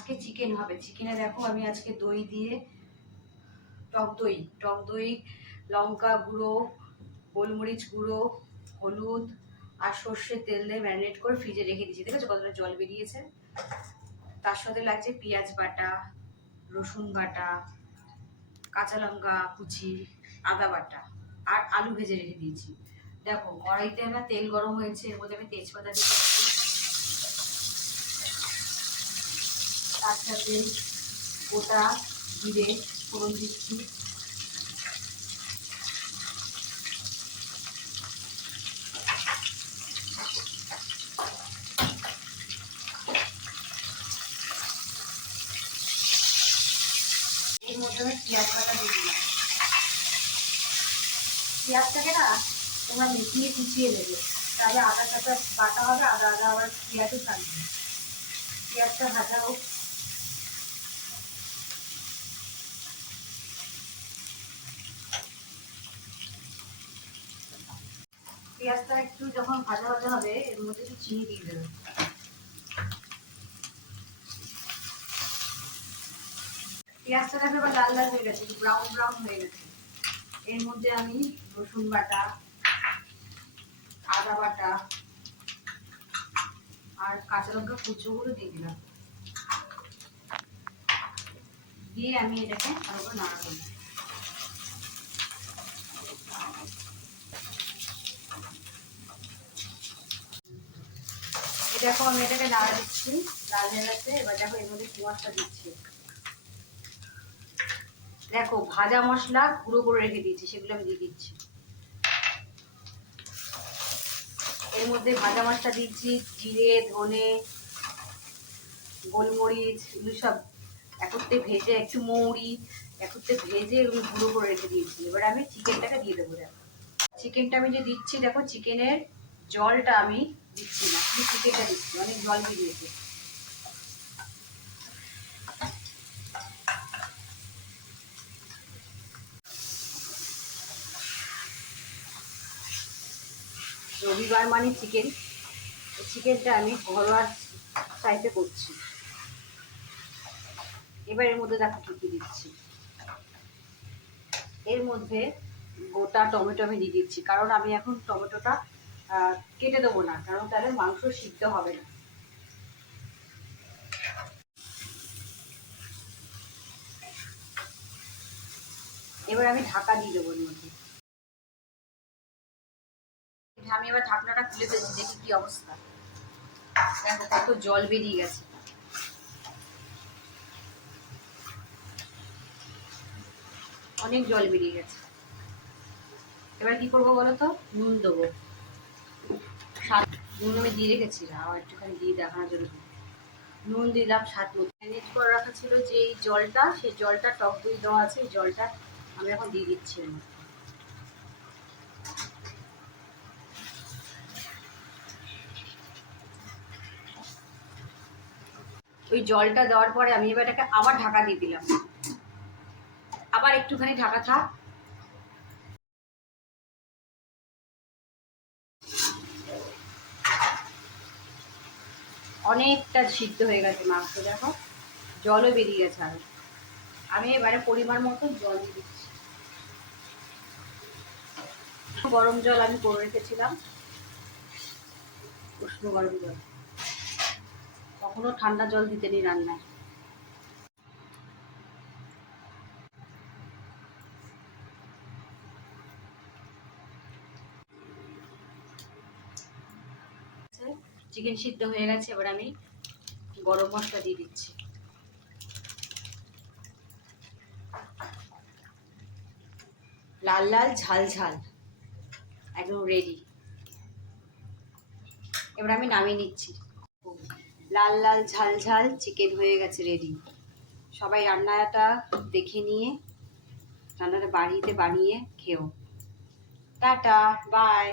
আজকে চিকেন হবে। চিকেনে দেখো আমি আজকে দই দিয়ে টক দই লঙ্কা গুঁড়ো, গোলমরিচ গুঁড়ো, হলুদ আর সর্ষের তেল দিয়ে ম্যারিনেট করে ফ্রিজে রেখে দিয়েছি। দেখেছো কতটা জল বেরিয়েছে। তার সাথে লাগছে পেঁয়াজ বাটা, রসুন বাটা, কাঁচা লঙ্কা কুচি, আদা বাটা আর আলু ভেজে রেখে দিয়েছি। দেখো কড়াইতে আমার তেল গরম হয়েছে, এর মধ্যে আমি তেজপাতা দিয়ে তার সাথে গোটা জিরে ফোড়ন দিচ্ছি। এর মধ্যে আমি পেঁয়াজ বাটা দিয়ে দিলাম। পেঁয়াজটাকে না তোমরা মিশিয়ে কুচিয়ে নেবে, তাহলে আদা কাঁচা বাটা হবে, আদা আদা আবার পেঁয়াজও থাকবে। পেঁয়াজটা ভাজা হোক। পেঁয়াজটা একটু যখন ভাজা ভাজা হবে এর মধ্যে একটু চিনি দিয়ে দেবে। পেঁয়াজটা দেখো এবার লাল লাল হয়ে গেছে, ব্রাউন ব্রাউন হয়ে গেছে। এর মধ্যে আমি রসুন বাটা, আদা বাটা আর কাঁচা লঙ্কা কুচোগুলো দিয়ে দিলাম। দিয়ে আমি এটাকে ভালো করে নাড়াবো। দেখো আমি এটাকে নাড়া দিচ্ছি, লাল হয়ে গেছে। এবার দেখো এর মধ্যে পেঁয়াজটা দিচ্ছি। দেখো ভাজা মশলা গুঁড়ো করে রেখে দিয়েছি, সেগুলো আমি দিয়ে দিচ্ছি। এর মধ্যে ভাজা মশলা দিচ্ছি, জিরে ধনে গোলমরিচ এগুলো সব একত্রে ভেজে, একটু মৌরি একত্রে ভেজে এগুলো গুঁড়ো করে রেখে দিয়েছি। এবার আমি চিকেনটাকে দিয়ে দেবো। দেখো চিকেনটা আমি যে দিচ্ছি, দেখো চিকেনের জলটা আমি দিচ্ছি না, শুধু চিকেনটা দিচ্ছি, অনেক জল বেরিয়েছে। রবিবার মানে চিকেন, চিকেনটা আমি ঘরোয়া টাইপে করছি। এবার এর মধ্যে দেখো কী কী দিচ্ছি। এর মধ্যে গোটা টমেটো আমি দিয়ে দিচ্ছি, কারণ আমি এখন টমেটোটা কেটে দেবো না, কারণ তাহলে মাংস সিদ্ধ হবে না। এবার আমি ঢাকা দিয়ে দেবো এর মধ্যে। আমি এবার ঢাকনাটা খুলে ফেলছি, দেখি কি অবস্থা। দেখো কত জল বেরিয়ে গেছে, অনেক জল বেরিয়ে গেছে। এবার কি করবো বলো তো, নুন দেবো। নুন আমি দিয়ে রেখেছি, আর একটুখানি দিয়ে দেখানোর জন্য নুন দিলাম স্বাদ মতো। ম্যারিনেট করে রাখা ছিল যে এই জলটা, সেই জলটা টক দই দেওয়া আছে, এই জলটা আমি এখন দিয়ে দিচ্ছি। ওই জলটা দেওয়ার পরে আমি এবার এটাকে আবার ঢাকা দিয়ে দিলাম, আবার একটুখানি ঢাকা থাক। অনেকটা সিদ্ধ হয়ে গেছে মাংস, দেখো জলও বেরিয়ে গেছে। আর আমি এবারে পরিমাণ মতো জল দিয়ে দিচ্ছি। গরম জল আমি করে রেখেছিলাম, উষ্ণ গরম জল, কখনো ঠান্ডা জল দিতে নেই রান্নায়। চিকেন সিদ্ধ হয়ে গেছে, এবার আমি গরম মশলা দিয়ে দিচ্ছি। লাল লাল ঝাল ঝাল একদম রেডি। এবার আমি নামিয়ে নিচ্ছি। লাল লাল ঝাল ঝাল চিকেন হয়ে গেছে রেডি। সবাই রান্নাটা দেখে নিয়ে রান্নাটা বাড়িতে বানিয়ে খেও। Tata bye.